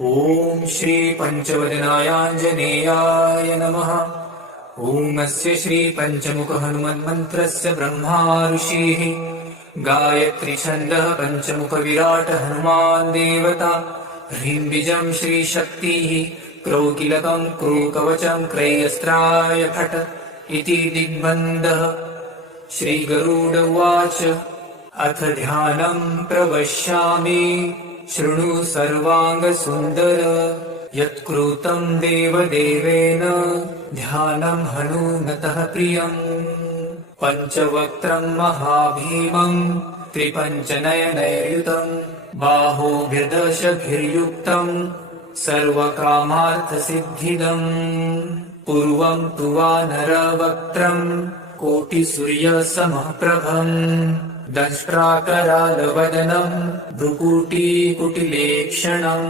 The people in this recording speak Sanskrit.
ॐ श्री पंचवदनायाञ्जनेयाय नमः। ॐ अस्य श्री पंचमुख हनुमन्मन्त्रस्य ब्रह्मा ऋषिः गायत्री छन्दः पंचमुख विराट हनुमान् देवता। ह्रीं बीजं श्री शक्तिः क्रोकिलकं क्रूकवचं क्रयस्त्राय फट् इति दिग्बन्धः। श्री गरुड उवाच अथ ध्यानं प्रवक्ष्यामि शृणु सर्वाङ्गसुन्दर यत्कृतं देवदेवेन ध्यानं हनूनतः प्रियम्। पञ्चवक्त्रं महाभीमं त्रिपञ्चनयनैर्युतं बाहोभिर्दशभिर्युक्तं सर्वकामार्थसिद्धिदम्। पूर्वं तु वानरवक्त्रं कोटिसूर्यसमप्रभम् दंष्ट्राकरालवदनं भ्रुकुटीकुटिलेक्षणम्